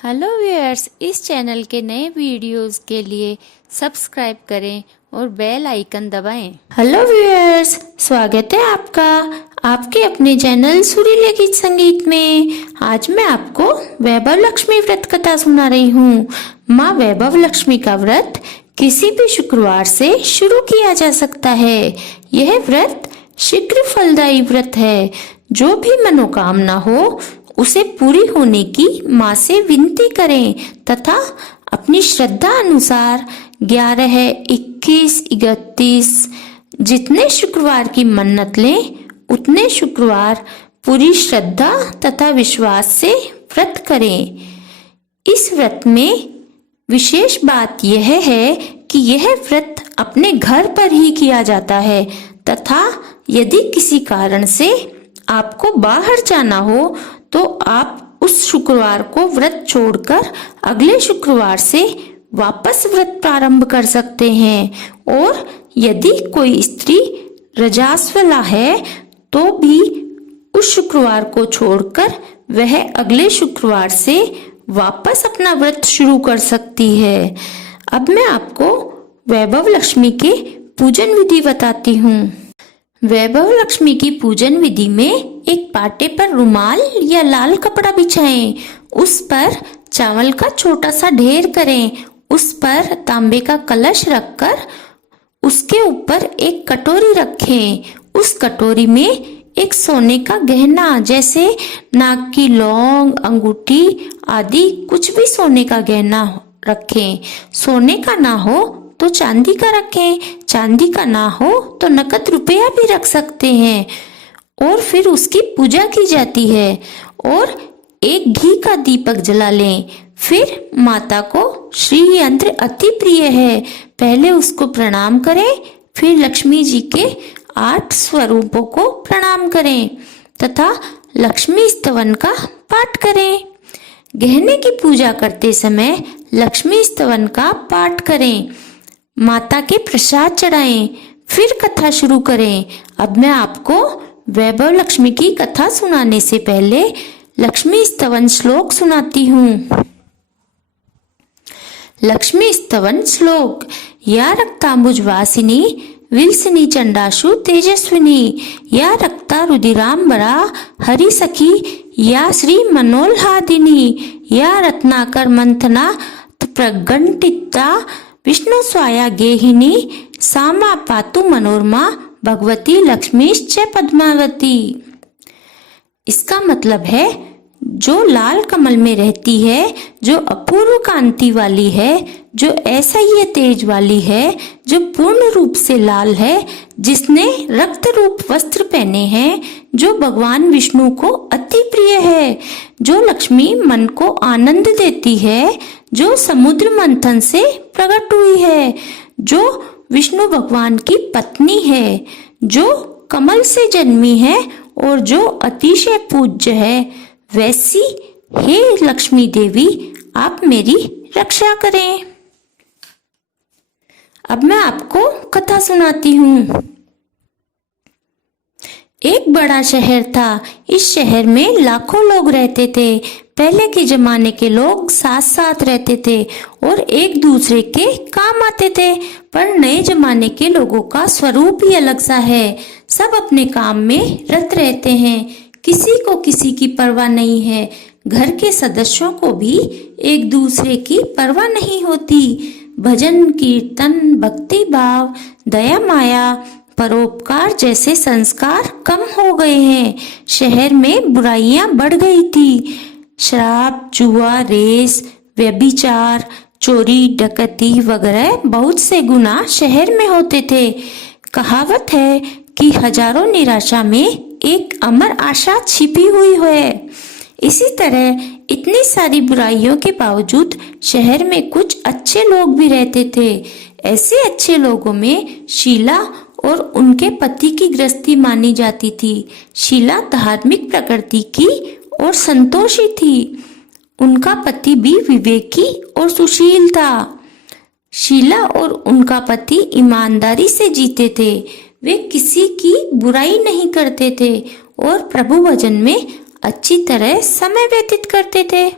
Hello viewers, इस channel के नए वीडियोस के लिए सब्सक्राइब करें और बेल आइकन दबाएं। हेलो व्यूअर्स, स्वागत है आपका आपके अपने चैनल सुरीले गीत संगीत में। आज मैं आपको वैभव लक्ष्मी व्रत कथा सुना रही हूँ। माँ वैभव लक्ष्मी का व्रत किसी भी शुक्रवार से शुरू किया जा सकता है। यह व्रत शीघ्र फलदायी व्रत है। जो भी मनोकामना हो उसे पूरी होने की माँ से विनती करें तथा अपनी श्रद्धा अनुसार 11, 21, 31 जितने शुक्रवार की मन्नत लें उतने शुक्रवार पूरी श्रद्धा तथा विश्वास से व्रत करें। इस व्रत में विशेष बात यह है कि यह व्रत अपने घर पर ही किया जाता है तथा यदि किसी कारण से आपको बाहर जाना हो तो आप उस शुक्रवार को व्रत छोड़कर अगले शुक्रवार से वापस व्रत प्रारंभ कर सकते हैं। और यदि कोई स्त्री रजस्वला है तो भी उस शुक्रवार को छोड़कर वह अगले शुक्रवार से वापस अपना व्रत शुरू कर सकती है। अब मैं आपको वैभव लक्ष्मी के पूजन विधि बताती हूँ। वैभव लक्ष्मी की पूजन विधि में एक पाटे पर रुमाल या लाल कपड़ा बिछाएं, उस पर चावल का छोटा सा ढेर करें, उस पर तांबे का कलश रखकर उसके ऊपर एक कटोरी रखें। उस कटोरी में एक सोने का गहना जैसे नाक की लौंग, अंगूठी आदि कुछ भी सोने का गहना रखें। सोने का ना हो तो चांदी का रखें, चांदी का ना हो तो नकद रुपया भी रख सकते हैं। और फिर उसकी पूजा की जाती है और एक घी का दीपक जला लें। फिर माता को श्री यंत्र अति प्रिय है, पहले उसको प्रणाम करें, फिर लक्ष्मी जी के 8 स्वरूपों को प्रणाम करें तथा लक्ष्मी स्तवन का पाठ करें। गहने की पूजा करते समय लक्ष्मी स्तवन का पाठ करें, माता के प्रसाद चढ़ाएं, फिर कथा शुरू करें। अब मैं आपको वैभव लक्ष्मी की कथा सुनाने से पहले लक्ष्मी स्तवन श्लोक सुनाती हूँ। लक्ष्मी स्तवन श्लोक। या रक्तांबुजवासिनी विलसिनी चंडाशु तेजस्विनी, या रक्ता रुधिरांबरा हरि सखी, या श्री मनोल्हादिनी, या रत्नाकर मंथना प्रगंटिता विष्णु स्वाया गेहिनी, सामा पातु मनोरमा भगवती लक्ष्मीश्च पद्मावती। इसका मतलब है जो लाल कमल में रहती है, जो अपूर्व कांति वाली है, जो असह्य तेज वाली है, जो पूर्ण रूप से लाल है, जिसने रक्त रूप वस्त्र पहने हैं, जो भगवान विष्णु को अति प्रिय है, जो लक्ष्मी मन को आनंद देती है, जो समुद्र मंथन से प्रकट हुई है, जो विष्णु भगवान की पत्नी है, जो कमल से जन्मी है और जो अतिशय पूज्य है, वैसी हे लक्ष्मी देवी आप मेरी रक्षा करें। अब मैं आपको कथा सुनाती हूँ। एक बड़ा शहर था। इस शहर में लाखों लोग रहते थे। पहले के जमाने के लोग साथ साथ रहते थे और एक दूसरे के काम आते थे, पर नए जमाने के लोगों का स्वरूप ही अलग सा है। सब अपने काम में रत रहते हैं, किसी को किसी की परवाह नहीं है। घर के सदस्यों को भी एक दूसरे की परवाह नहीं होती। भजन, कीर्तन, भक्ति भाव, दया माया, परोपकार जैसे संस्कार कम हो गए हैं। शहर में बुराइयां बढ़ गई थी। शराब, जुआ, रेस, व्यभिचार, चोरी, डकैती वगैरह बहुत से गुनाह शहर में होते थे। कहावत है कि हजारों निराशा में एक अमर आशा छिपी हुई है। इसी तरह इतनी सारी बुराइयों के बावजूद शहर में कुछ अच्छे लोग भी रहते थे। ऐसे अच्छे लोगों में शीला और उनके पति की गृहस्थी मानी जाती थी। शीला धार्मिक प्रकृति की और संतोषी थी। उनका पति भी विवेकी और सुशील था। शीला और उनका पति ईमानदारी से जीते थे। वे किसी की बुराई नहीं करते थे और प्रभु भजन में अच्छी तरह समय व्यतीत करते थे।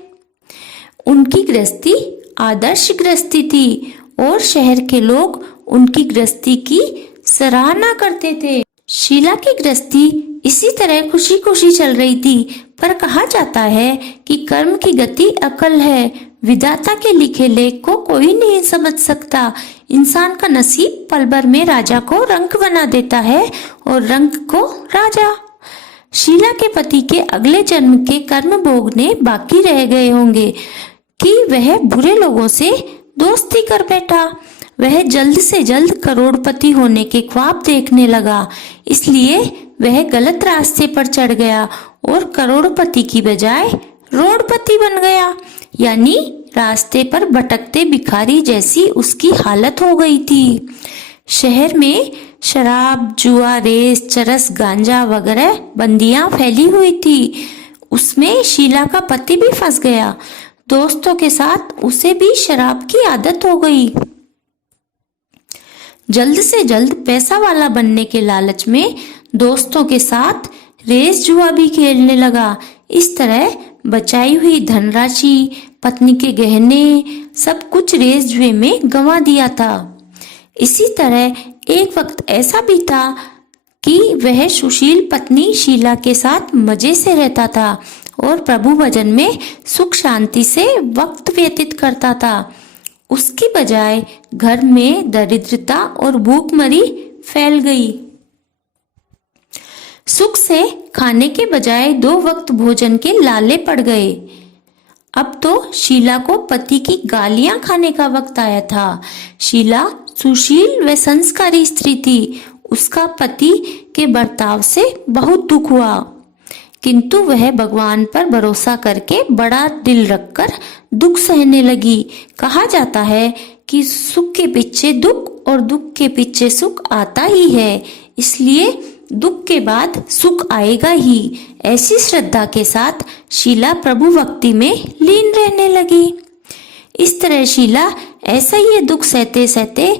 उनकी गृहस्थी आदर्श गृहस्थी थी और शहर के लोग उनकी गृहस्थी की सराहना करते थे। शीला की गृहस्थी इसी तरह खुशी खुशी चल रही थी, पर कहा जाता है कि कर्म की गति अकल है। विधाता के लिखे लेख को कोई नहीं समझ सकता। इंसान का नसीब पल भर में राजा को रंक बना देता है और रंक को राजा। शीला के पति के अगले जन्म के कर्म भोगने बाकी रह गए होंगे कि वह बुरे लोगों से दोस्ती कर बैठा। वह जल्द से जल्द करोड़पति होने के ख्वाब देखने लगा, इसलिए वह गलत रास्ते पर चढ़ गया और करोड़पति की बजाय रोडपति बन गया, यानी रास्ते पर भटकते भिखारी जैसी उसकी हालत हो गई थी। शहर में शराब, जुआ, रेस, चरस, गांजा वगैरह बंदियां फैली हुई थी। उसमें शीला का पति भी फंस गया। दोस्तों के साथ उसे भी शराब की आदत हो गई। जल्द से जल्द पैसा वाला बनने के लालच में दोस्तों के साथ रेस जुआ भी खेलने लगा। इस तरह बचाई हुई धनराशि, पत्नी के गहने, सब कुछ रेस जुए में गंवा दिया था। इसी तरह एक वक्त ऐसा भी था कि वह सुशील पत्नी शीला के साथ मजे से रहता था और प्रभु भजन में सुख शांति से वक्त व्यतीत करता था। उसकी बजाय घर में दरिद्रता और भूखमरी फैल गई। सुख से खाने के बजाय 2 वक्त भोजन के लाले पड़ गए। अब तो शीला को पति की गालियां खाने का वक्त आया था। शीला सुशील व संस्कारी स्त्री थी। उसका पति के बर्ताव से बहुत दुख हुआ, किंतु वह भगवान पर भरोसा करके बड़ा दिल रखकर दुख सहने लगी। कहा जाता है कि सुख के पीछे दुख और दुख के पीछे सुख आता ही है, इसलिए दुख के बाद सुख आएगा ही। ऐसी श्रद्धा के साथ शीला प्रभु भक्ति में लीन रहने लगी। इस तरह शीला ऐसा ही दुख सहते सहते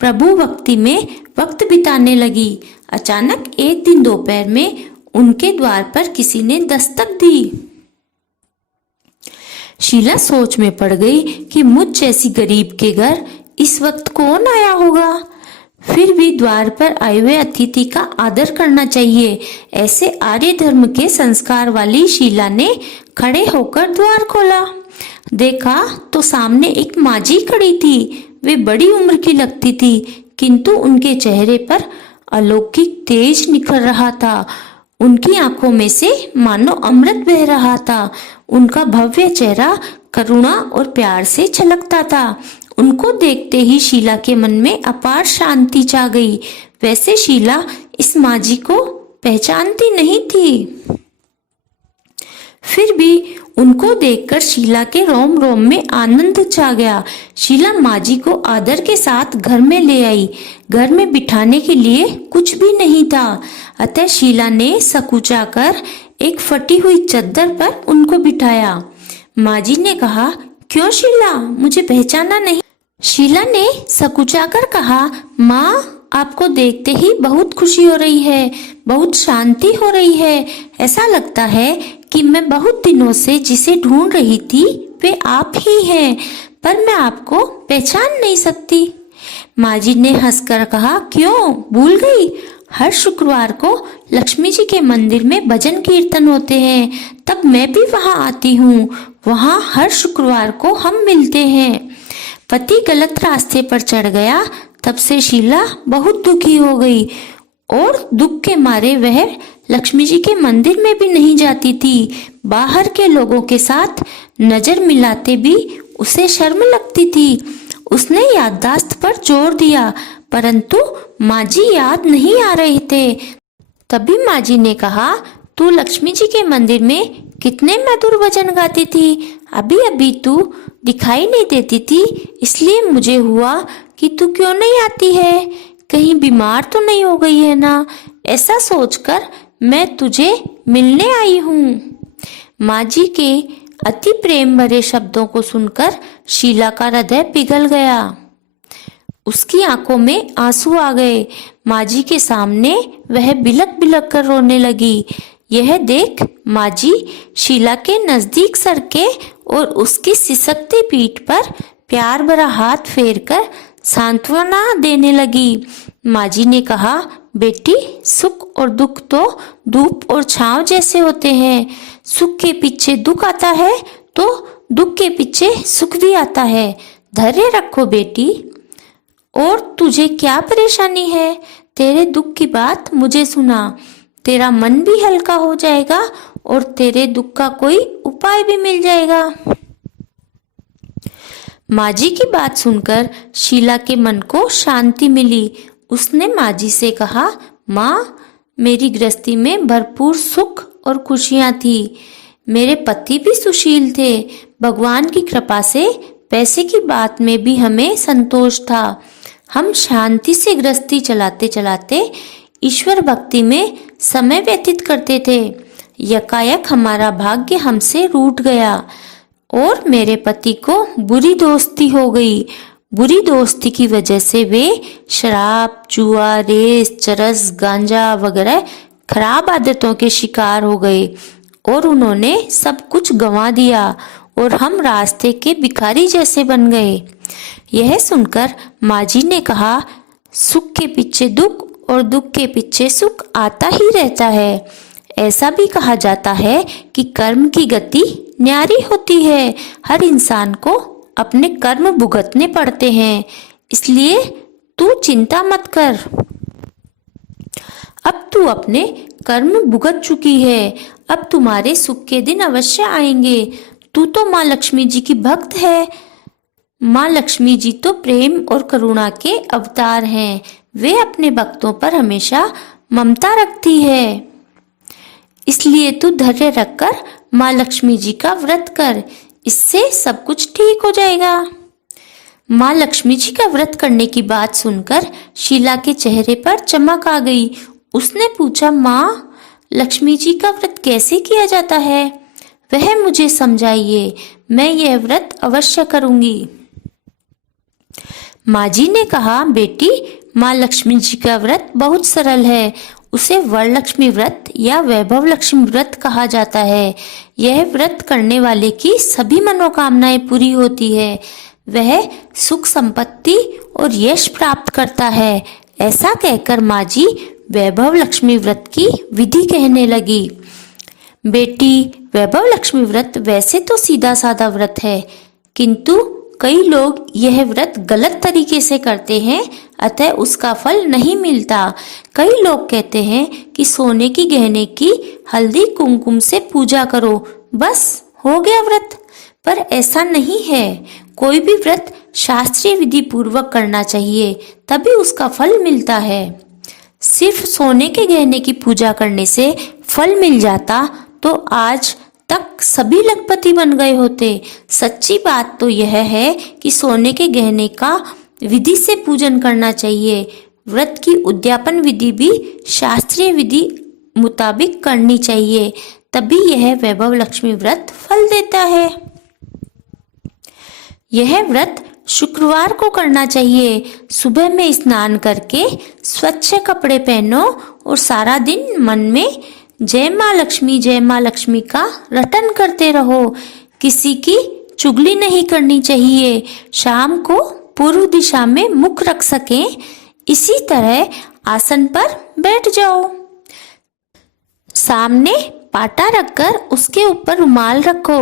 प्रभु भक्ति में वक्त बिताने लगी। अचानक एक दिन दोपहर में उनके द्वार पर किसी ने दस्तक दी। शीला सोच में पड़ गई कि मुझ जैसी गरीब के घर इस वक्त कौन आया होगा। फिर भी द्वार पर आए हुए अतिथि का आदर करना चाहिए। ऐसे आर्य धर्म के संस्कार वाली शीला ने खड़े होकर द्वार खोला। देखा तो सामने एक माजी खड़ी थी। वे बड़ी उम्र की लगती थी, किंतु उनके चेहरे पर अलौकिक तेज निखर रहा था। उनकी आंखों में से मानो अमृत बह रहा था। उनका भव्य चेहरा करुणा और प्यार से छलकता था। उनको देखते ही शीला के मन में अपार शांति छा गई। वैसे शीला इस माजी को पहचानती नहीं थी, फिर भी उनको देखकर शीला के रोम रोम में आनंद छा गया। शीला माजी को आदर के साथ घर में ले आई। घर में बिठाने के लिए कुछ भी नहीं था, अतः शीला ने सकुचा कर एक फटी हुई चद्दर पर उनको बिठाया। माजी ने कहा, क्यों शीला, मुझे पहचाना नहीं? शीला ने सकुचा कर कहा, माँ, आपको देखते ही बहुत खुशी हो रही है, बहुत शांति हो रही है। ऐसा लगता है कि मैं बहुत दिनों से जिसे ढूंढ रही थी वे आप ही हैं, पर मैं आपको पहचान नहीं सकती। माजी ने हंसकर कहा, क्यों, भूल गई? हर शुक्रवार को लक्ष्मी जी के मंदिर में भजन कीर्तन होते हैं, तब मैं भी वहां आती हूँ। वहां हर शुक्रवार को हम मिलते हैं। पति गलत रास्ते पर चढ़ गया, तब से शीला बहुत दुखी हो गई और दुख के मारे वह लक्ष्मी जी के मंदिर में भी नहीं जाती थी। बाहर के लोगों के साथ नजर मिलाते भी उसे शर्म लगती थी। उसने याददाश्त पर जोर दिया, परंतु माजी याद नहीं आ रहे थे। तभी माजी ने कहा, तू लक्ष्मी जी के मंदिर में कितने मधुर भजन गाती थी, अभी अभी तू दिखाई नहीं देती थी, इसलिए मुझे हुआ कि तू क्यों नहीं आती है, कहीं बीमार तो नहीं हो गई है ना, ऐसा सोचकर मैं तुझे मिलने आई हूँ। माजी के अति प्रेम भरे शब्दों को सुनकर शीला का हृदय पिघल गया। उसकी आंखों में आंसू आ गए। माजी के सामने वह बिलक बिलक कर रोने लगी। यह देख माँ जी शीला के नजदीक सरके और उसकी सिसकती पीठ पर प्यार भरा हाथ फेरकर सांत्वना देने लगी। माँ जी ने कहा, बेटी, सुख और दुख तो धूप और छांव जैसे होते हैं। सुख के पीछे दुख आता है तो दुख के पीछे सुख भी आता है। धैर्य रखो बेटी। और तुझे क्या परेशानी है? तेरे दुख की बात मुझे सुना। तेरा मन भी हल्का हो जाएगा और तेरे दुख का कोई उपाय भी मिल जाएगा। माँ जी की बात सुनकर शीला के मन को शांति मिली। उसने माँ जी से कहा, माँ, मेरी गृहस्थी में भरपूर सुख और खुशियाँ थी। मेरे पति भी सुशील थे। भगवान की कृपा से पैसे की बात में भी हमें संतोष था। हम शांति से गृहस्थी चलाते चलाते ईश्वर भक्ति में समय व्यतीत करते थे। यकायक हमारा भाग्य हमसे रूठ गया और मेरे पति को बुरी दोस्ती हो गई। बुरी दोस्ती की वजह से वे शराब, जुआ, रेस, चरस, गांजा वगैरह खराब आदतों के शिकार हो गए और उन्होंने सब कुछ गंवा दिया और हम रास्ते के भिखारी जैसे बन गए। यह सुनकर माँ जी ने कहा, सुख के पीछे दुख और दुख के पीछे सुख आता ही रहता है। ऐसा भी कहा जाता है कि कर्म की गति न्यारी होती है। हर इंसान को अपने कर्म भुगतने पड़ते हैं, इसलिए तू चिंता मत कर। अब तू अपने कर्म भुगत चुकी है। अब तुम्हारे सुख के दिन अवश्य आएंगे। तू तो माँ लक्ष्मी जी की भक्त है। माँ लक्ष्मी जी तो प्रेम और करुणा के अवतार हैं। वे अपने भक्तों पर हमेशा ममता रखती है। इसलिए तू धैर्य रखकर माँ लक्ष्मी जी का व्रत कर। इससे सब कुछ ठीक हो जाएगा। माँ लक्ष्मी जी का व्रत करने की बात सुनकर शीला के चेहरे पर चमक आ गई। उसने पूछा, माँ, लक्ष्मी जी का व्रत कैसे किया जाता है? वह मुझे समझाइए। मैं यह व्रत अवश्य करूंगी। माँ जी ने कहा, बेटी, माँ लक्ष्मी जी का व्रत बहुत सरल है। उसे वरलक्ष्मी व्रत या वैभव लक्ष्मी व्रत कहा जाता है। यह व्रत करने वाले की सभी मनोकामनाएं पूरी होती है। वह सुख संपत्ति और यश प्राप्त करता है। ऐसा कहकर माँ जी वैभव लक्ष्मी व्रत की विधि कहने लगी। बेटी, वैभव लक्ष्मी व्रत वैसे तो सीधा साधा व्रत है, किंतु कई लोग यह व्रत गलत तरीके से करते हैं, अतः उसका फल नहीं मिलता। कई लोग कहते हैं कि सोने की गहने की हल्दी कुमकुम से पूजा करो, बस हो गया व्रत। पर ऐसा नहीं है। कोई भी व्रत शास्त्रीय विधि पूर्वक करना चाहिए, तभी उसका फल मिलता है। सिर्फ सोने के गहने की पूजा करने से फल मिल जाता तो आज तक सभी लखपति बन गए होते। सच्ची बात तो यह है कि सोने के गहने का विधि से पूजन करना चाहिए। व्रत की उद्यापन विधि भी शास्त्रीय विधि मुताबिक करनी चाहिए, तभी यह वैभव लक्ष्मी व्रत फल देता है। यह व्रत शुक्रवार को करना चाहिए। सुबह में स्नान करके स्वच्छ कपड़े पहनो और सारा दिन मन में जय माँ लक्ष्मी का रटन करते रहो। किसी की चुगली नहीं करनी चाहिए। शाम को पूर्व दिशा में मुख रख सकें, इसी तरह आसन पर बैठ जाओ। सामने पाटा रखकर उसके ऊपर रुमाल रखो।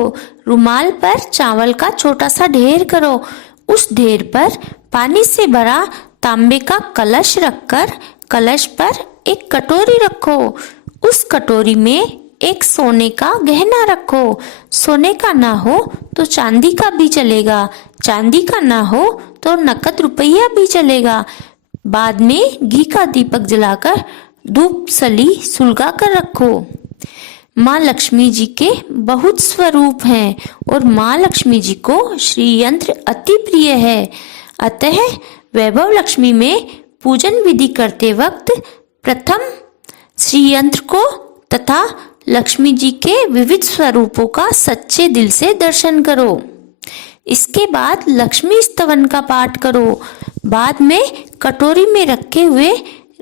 रुमाल पर चावल का छोटा सा ढेर करो। उस ढेर पर पानी से भरा तांबे का कलश रखकर कलश पर एक कटोरी रखो। उस कटोरी में एक सोने का गहना रखो। सोने का ना हो तो चांदी का भी चलेगा, चांदी का ना हो तो नकद रुपया भी चलेगा। बाद में घी का दीपक जलाकर धूप सली सुलगा कर रखो। माँ लक्ष्मी जी के बहुत स्वरूप हैं और माँ लक्ष्मी जी को श्री यंत्र अति प्रिय है। अतः वैभव लक्ष्मी में पूजन विधि करते वक्त प्रथम श्री यंत्र को तथा लक्ष्मी जी के विविध स्वरूपों का सच्चे दिल से दर्शन करो। इसके बाद लक्ष्मी स्तवन का पाठ करो। बाद में कटोरी में रखे हुए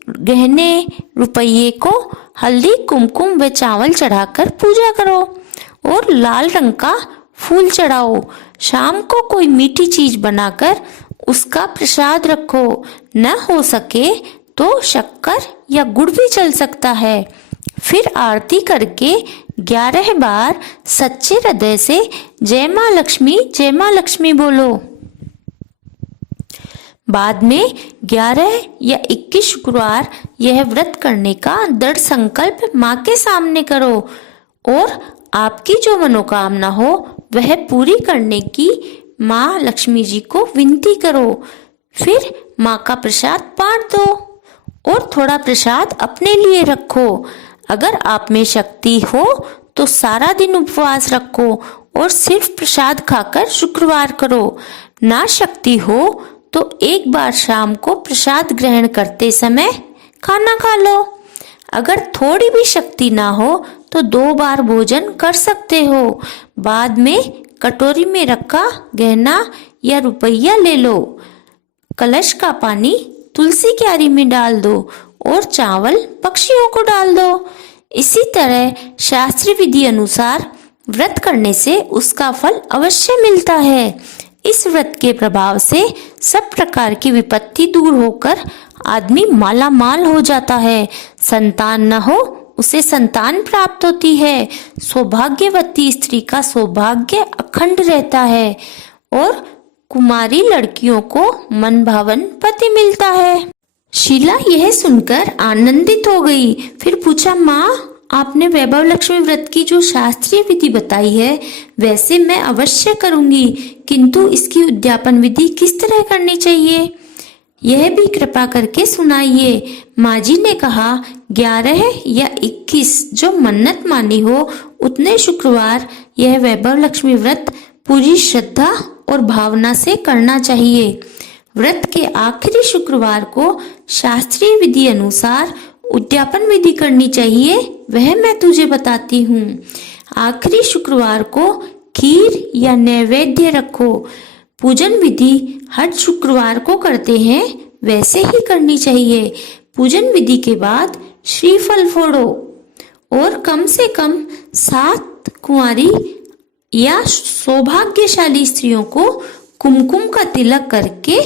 गहने रुपये को हल्दी कुमकुम व चावल चढ़ाकर पूजा करो और लाल रंग का फूल चढ़ाओ। शाम को कोई मीठी चीज बनाकर उसका प्रसाद रखो। न हो सके तो शक्कर या गुड़ भी चल सकता है। फिर आरती करके 11 बार सच्चे हृदय से जय माँ लक्ष्मी बोलो। बाद में 11 या 21 शुक्रवार यह व्रत करने का दृढ़ संकल्प माँ के सामने करो और आपकी जो मनोकामना हो वह पूरी करने की माँ लक्ष्मी जी को विनती करो। फिर माँ का प्रसाद बांट दो और थोड़ा प्रसाद अपने लिए रखो। अगर आप में शक्ति हो तो सारा दिन उपवास रखो और सिर्फ प्रसाद खाकर शुक्रवार करो। ना शक्ति हो तो एक बार शाम को प्रसाद ग्रहण करते समय खाना खा लो। अगर थोड़ी भी शक्ति ना हो तो 2 बार भोजन कर सकते हो। बाद में कटोरी में रखा गहना या रुपया ले लो। कलश का पानी तुलसी क्यारी में डाल दो और चावल पक्षियों को डाल दो। इसी तरह शास्त्रीय विधि अनुसार व्रत करने से उसका फल अवश्य मिलता है। इस व्रत के प्रभाव से सब प्रकार की विपत्ति दूर होकर आदमी माला माल हो जाता है। संतान न हो उसे संतान प्राप्त होती है। सौभाग्यवती स्त्री का सौभाग्य अखंड रहता है और कुमारी लड़कियों को मनभावन पति मिलता है। शीला यह सुनकर आनंदित हो गई। फिर पूछा, माँ आपने वैभव लक्ष्मी व्रत की जो शास्त्रीय विधि बताई है वैसे मैं अवश्य करूंगी, किंतु इसकी उद्यापन विधि किस तरह करनी चाहिए यह भी कृपा करके सुनाइए। माँ जी ने कहा, 11 या 21 जो मन्नत मानी हो उतने शुक्रवार यह वैभव लक्ष्मी व्रत पूरी श्रद्धा और भावना से करना चाहिए। व्रत के आखिरी शुक्रवार को शास्त्रीय विधि अनुसार उद्यापन विधि करनी चाहिए, वह मैं तुझे बताती हूँ। आखिरी शुक्रवार को खीर या नैवेद्य रखो। पूजन विधि हर शुक्रवार को करते हैं वैसे ही करनी चाहिए। पूजन विधि के बाद श्रीफल फोड़ो और कम से कम 7 कुंवारी या सौभाग्यशाली स्त्रियों को कुमकुम का तिलक करके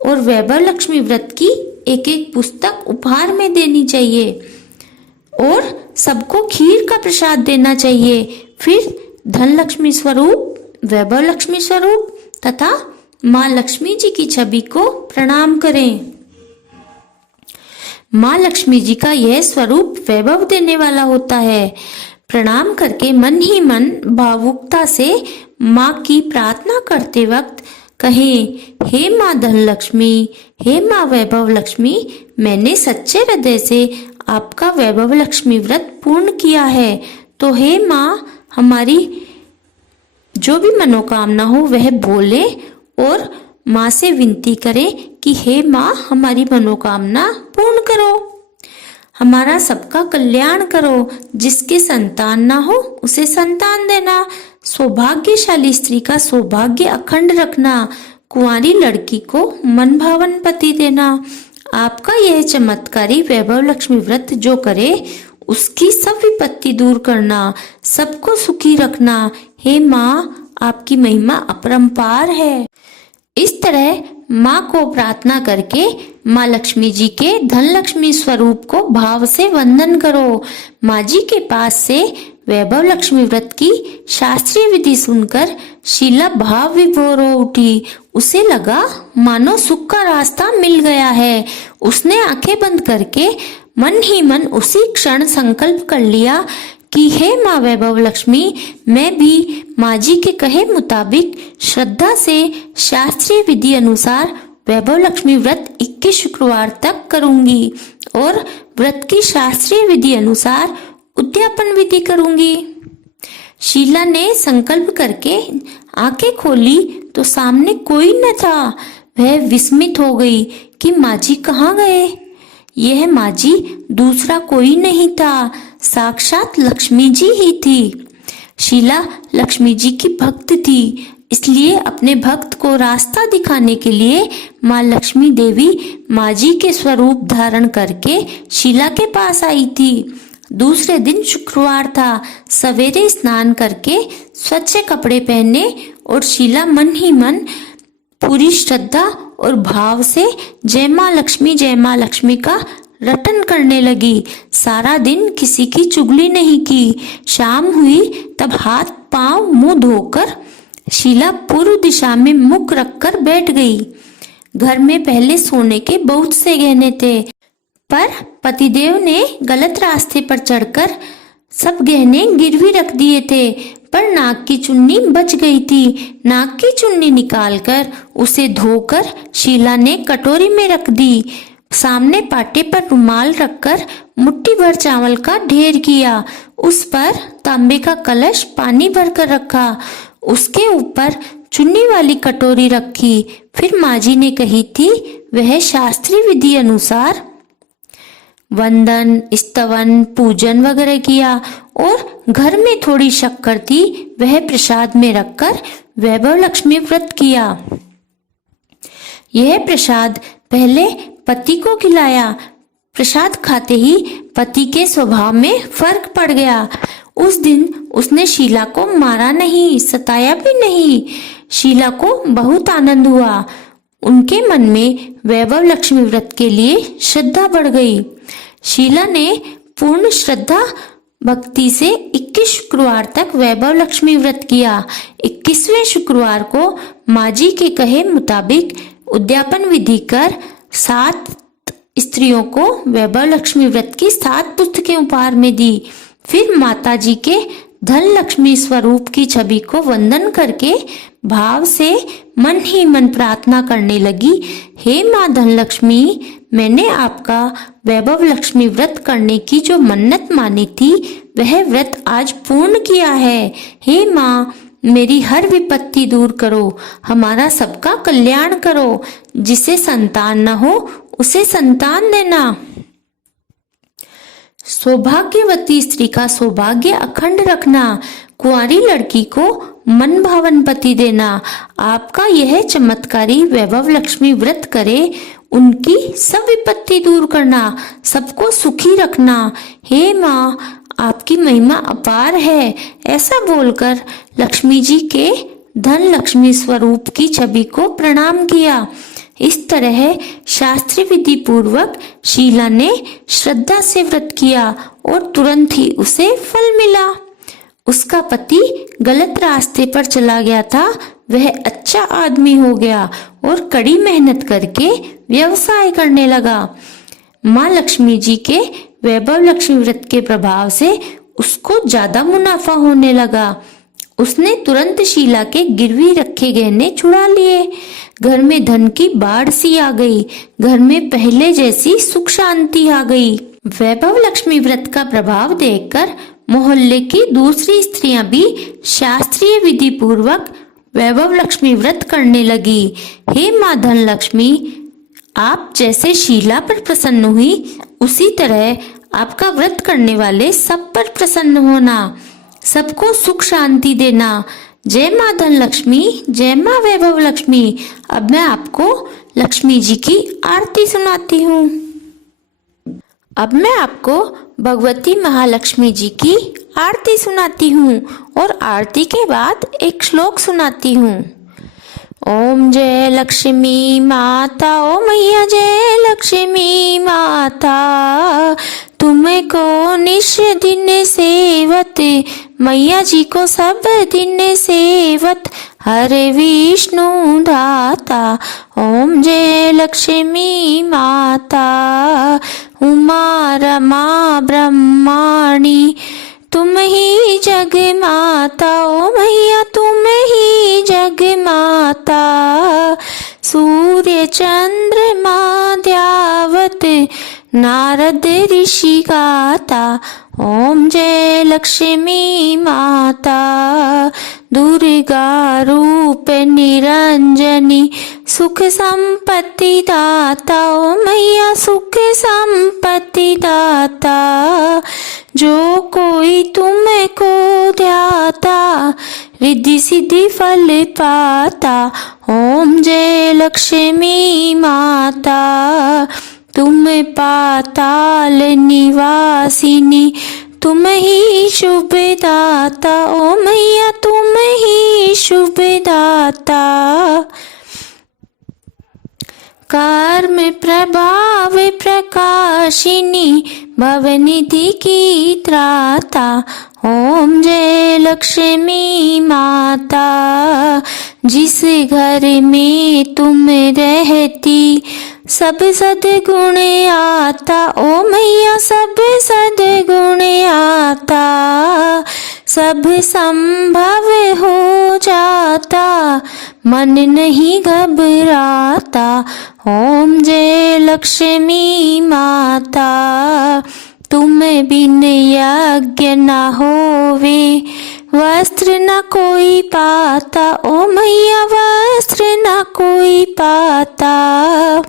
और वैभव लक्ष्मी व्रत की एक एक पुस्तक उपहार में देनी चाहिए और सबको खीर का प्रसाद देना चाहिए। फिर धन लक्ष्मी स्वरूप, वैभव लक्ष्मी स्वरूप तथा माँ लक्ष्मी जी की छवि को प्रणाम करें। माँ लक्ष्मी जी का यह स्वरूप वैभव देने वाला होता है। प्रणाम करके मन ही मन भावुकता से माँ की प्रार्थना करते वक्त कहें, हे माँ धन लक्ष्मी, हे माँ वैभव लक्ष्मी, मैंने सच्चे हृदय से आपका वैभव लक्ष्मी व्रत पूर्ण किया है, तो हे माँ हमारी जो भी मनोकामना हो वह बोले और माँ से विनती करें कि हे माँ हमारी मनोकामना पूर्ण करो, हमारा सबका कल्याण करो। जिसके संतान ना हो उसे संतान देना, सौभाग्यशाली स्त्री का सौभाग्य अखंड रखना, कुंवारी लड़की को मनभावन पति देना। आपका यह चमत्कारी वैभव लक्ष्मी व्रत जो करे उसकी सब विपत्ति दूर करना, सबको सुखी रखना। हे माँ आपकी महिमा अपरंपार है। इस तरह माँ को प्रार्थना करके माँ लक्ष्मी जी के धन लक्ष्मी स्वरूप को भाव से वंदन करो। माँ जी के पास से वैभव लक्ष्मी व्रत की शास्त्रीय विधि सुनकर शीला भाव विभोर हो उठी। उसे लगा मानो सुख का रास्ता मिल गया है। उसने आंखें बंद करके मन ही मन उसी क्षण संकल्प कर लिया कि हे माँ वैभव लक्ष्मी, मैं भी माँ जी के कहे मुताबिक श्रद्धा से शास्त्रीय विधि अनुसार वैभव लक्ष्मी व्रत 21 शुक्रवार तक करूंगी और व्रत की शास्त्रीय विधि अनुसार उद्यापन विधि करूंगी। शीला ने संकल्प करके आंखें खोली तो सामने कोई न था। वह विस्मित हो गई कि माँ जी कहाँ गए। यह माँ जी दूसरा कोई नहीं था, साक्षात लक्ष्मी जी ही थी। शीला लक्ष्मी जी की भक्त थी। इसलिए अपने भक्त को रास्ता दिखाने के लिए माँ लक्ष्मी देवी माँ जी के स्वरूप धारण करके शीला के पास आई थी। दूसरे दिन शुक्रवार था। सवेरे स्नान करके स्वच्छ कपड़े पहने और शीला मन ही मन पूरी श्रद्धा और भाव से जय माँ लक्ष्मी का रटन करने लगी। सारा दिन किसी की चुगली नहीं की। शाम हुई तब हाथ पांव मुंह धोकर शीला पूर्व दिशा में मुख रखकर बैठ गई। घर में पहले सोने के बहुत से गहने थे, पर पतिदेव ने गलत रास्ते पर चढ़कर सब गहने गिरवी रख दिए थे। पर नाक की चुन्नी बच गई थी। नाक की चुन्नी निकालकर उसे धोकर शीला ने कटोरी में रख दी। सामने पाटे पर रुमाल रखकर मुट्ठी भर चावल का ढेर किया। उस पर तांबे का कलश पानी भरकर रखा। उसके ऊपर चुन्नी वाली कटोरी रखी। फिर माँ जी ने कही थी वह शास्त्रीय विधि अनुसार वंदन, स्तवन, पूजन वगैरह किया और घर में थोड़ी शक्कर थी वह प्रसाद में रखकर वैभव लक्ष्मी व्रत किया। यह प्रसाद पहले पति को खिलाया। प्रसाद खाते ही पति के स्वभाव में फर्क पड़ गया। उस दिन उसने शीला को मारा नहीं, सताया भी नहीं। शीला को बहुत आनंद हुआ। उनके मन में वैभव लक्ष्मी व्रत के लिए श्रद्धा बढ़ गई। शीला ने पूर्ण श्रद्धा भक्ति से 21 शुक्रवार तक वैभव लक्ष्मी व्रत किया। 21वें शुक्रवार को माँ जी के कहे मुताबिक उद्यापन विधि कर 7 स्त्रियों को वैभव लक्ष्मी व्रत की 7 पुस्तकें उपहार में दी। फिर माता जी के धन लक्ष्मी स्वरूप की छवि को वंदन करके भाव से मन ही मन प्रार्थना करने लगी, हे माँ धन लक्ष्मी, मैंने आपका वैभव लक्ष्मी व्रत करने की जो मन्नत मानी थी वह व्रत आज पूर्ण किया है। हे माँ, मेरी हर विपत्ति दूर करो, हमारा सबका कल्याण करो। जिसे संतान न हो उसे संतान देना। सौभाग्यवती स्त्री का सौभाग्य अखंड रखना। कुंवारी लड़की को मन भावन पति देना। आपका यह चमत्कारी वैभव लक्ष्मी व्रत करे, उनकी सब विपत्ति दूर करना, सबको सुखी रखना। हे माँ, आपकी महिमा अपार है। ऐसा बोलकर लक्ष्मी जी के धन लक्ष्मी स्वरूप की छवि को प्रणाम किया। इस तरह शास्त्रीय विधि पूर्वक शीला ने श्रद्धा से व्रत किया और तुरंत ही उसे फल मिला। उसका पति गलत रास्ते पर चला गया था, वह अच्छा आदमी हो गया और कड़ी मेहनत करके व्यवसाय करने लगा। माँ लक्ष्मी जी के वैभव लक्ष्मी व्रत के प्रभाव से उसको ज्यादा मुनाफा होने लगा। उसने तुरंत शीला के गिरवी रखे गहने छुड़ा लिए। घर में धन की बाढ़ सी आ गई। घर में पहले जैसी सुख शांति आ गई। वैभव लक्ष्मी व्रत का प्रभाव देखकर मोहल्ले की दूसरी स्त्रियां भी शास्त्रीय विधि पूर्वक वैभव लक्ष्मी व्रत करने लगी। हे माँ धन लक्ष्मी, आप जैसे शीला पर प्रसन्न हुई उसी तरह आपका व्रत करने वाले सब पर प्रसन्न होना, सबको सुख शांति देना। जय माँ धन लक्ष्मी, जय माँ वैभव लक्ष्मी। अब मैं आपको लक्ष्मी जी की आरती सुनाती हूँ। अब मैं आपको भगवती महालक्ष्मी जी की आरती सुनाती हूँ और आरती के बाद एक श्लोक सुनाती हूँ। ओम जय लक्ष्मी माता, ओ मैया जय लक्ष्मी माता, तुमको निश दिन सेवत, मैया जी को सब दिन सेवत, हरे विष्णु दाता। ओम जय लक्ष्मी माता, उमा रमा ब्रह्माणी, तुम ही जग माता, ओ मैया तुम ही जग माता। सूर्य चंद्रमा द्यावत, नारद ऋषि गाता। ओम जय लक्ष्मी माता, दुर्गा रूप निरंजनी, सुख संपत्ति दाता, ओ मैया सुख संपत्ति दाता। जो कोई तुमको ध्याता, रिद्धि सिद्धि फल पाता। ओम जय लक्ष्मी माता, तुम पाताल निवासिनी, तुम ही शुभ दाता। ओ मैया तुम ही शुभ दाता। कर्म प्रभाव प्रकाशिनी, भवनिधि की त्राता। ओम जय लक्ष्मी माता, जिस घर में तुम रहती सब सद्गुण आता। ओ मैया सब सद्गुण आता, सब संभव हो जाता, मन नहीं घबराता। ओम जय लक्ष्मी माता, तुम बिन यज्ञ न होवे, वस्त्र न कोई पाता। ओ मैया वस्त्र न कोई पाता।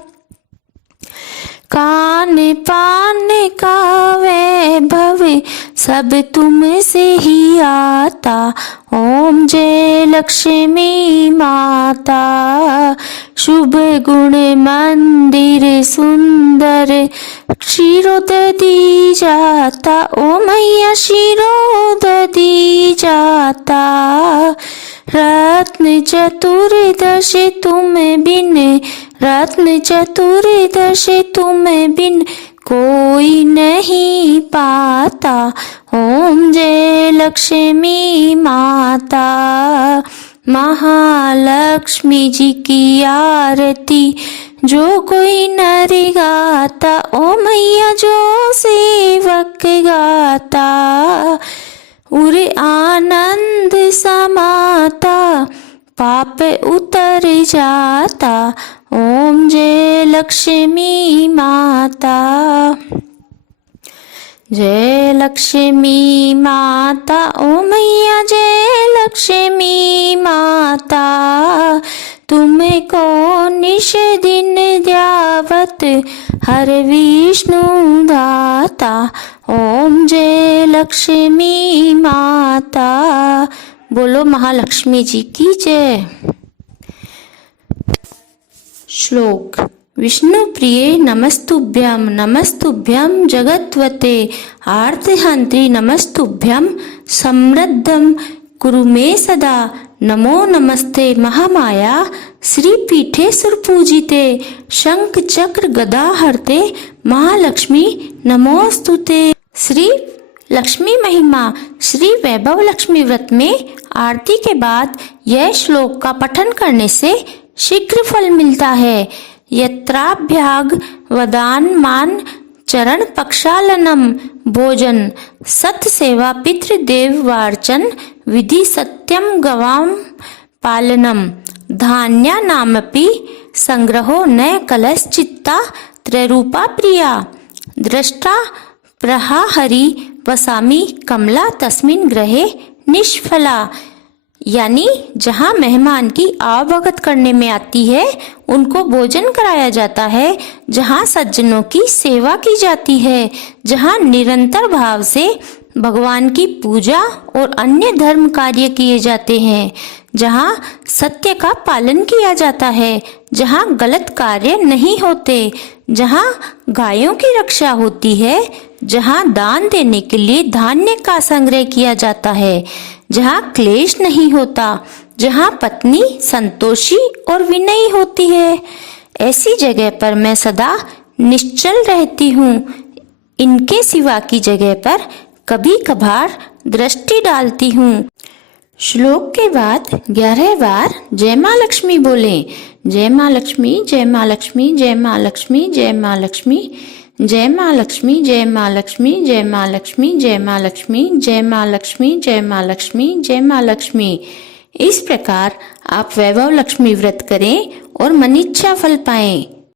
कान पान का वैभव सब तुमसे ही आता। ओम जय लक्ष्मी माता, शुभ गुण मंदिर सुंदर क्षीरोदधि जाता। ओ मैया क्षीरोदधि जाता। रत्न चतुर्दश तुम बिन, रत्न चतुर्दश तुम बिन कोई नहीं पाता। ओम जय लक्ष्मी माता, महालक्ष्मी जी की आरती जो कोई नर गाता। ओ मैया जो सेवक गाता, उरे आनंद समाता, पाप उतर जाता। ओम जय लक्ष्मी माता, जय लक्ष्मी माता। ओ मैया जय लक्ष्मी माता, तुमको निश दिन ध्यावत हर विष्णु दाता। ओम जय लक्ष्मी माता। बोलो महालक्ष्मी जी की जय। श्लोक। विष्णु प्रिये नमस्तुभ्यं, नमस्तुभ्यं जगत्वते, आर्तिहन्त्री नमस्तुभ्यं, समृद्धं कुरु मे सदा। नमो नमस्ते महामाया, श्री पीठे सुरपूजिते, शंख चक्र गदा हरते, महालक्ष्मी नमोस्तुते। श्री लक्ष्मी महिमा श्री वैभव लक्ष्मी व्रत में आरती के बाद यह श्लोक का पठन करने से शीघ्र फल मिलता है। यत्राभ्याग वदान मान चरण पक्षालनम भोजन सत सेवा पितृ देव वार्चन विधि सत्यम गवाम पालनम धान्या नामपि संग्रहो न कलश चित्ता त्रैरूपा प्रिया दृष्टा प्रहाहरि वसामी कमला तस्मिन ग्रहे निष्फला। यानी जहाँ मेहमान की आवभगत करने में आती है उनको भोजन कराया जाता है, जहाँ सज्जनों की सेवा की जाती है, जहाँ निरंतर भाव से भगवान की पूजा और अन्य धर्म कार्य किए जाते हैं, जहाँ सत्य का पालन किया जाता है, जहाँ गलत कार्य नहीं होते, जहाँ गायों की रक्षा होती है, जहाँ दान देने के लिए धान्य का संग्रह किया जाता है, जहाँ क्लेश नहीं होता, जहाँ पत्नी संतोषी और विनयी होती है, ऐसी जगह पर मैं सदा निश्चल रहती हूँ। इनके सिवा की जगह पर कभी कभार दृष्टि डालती हूँ। श्लोक के बाद 11 बार जय माँ लक्ष्मी बोलें। जय माँ लक्ष्मी, जय माँ लक्ष्मी, जय माँ लक्ष्मी, जय माँ लक्ष्मी, जय माँ लक्ष्मी, जय माँ लक्ष्मी, जय माँ लक्ष्मी, जय माँ लक्ष्मी, जय माँ लक्ष्मी, जय माँ लक्ष्मी, जय माँ लक्ष्मी। इस प्रकार आप वैभव लक्ष्मी व्रत करें और मनीच्छा फल पाएं।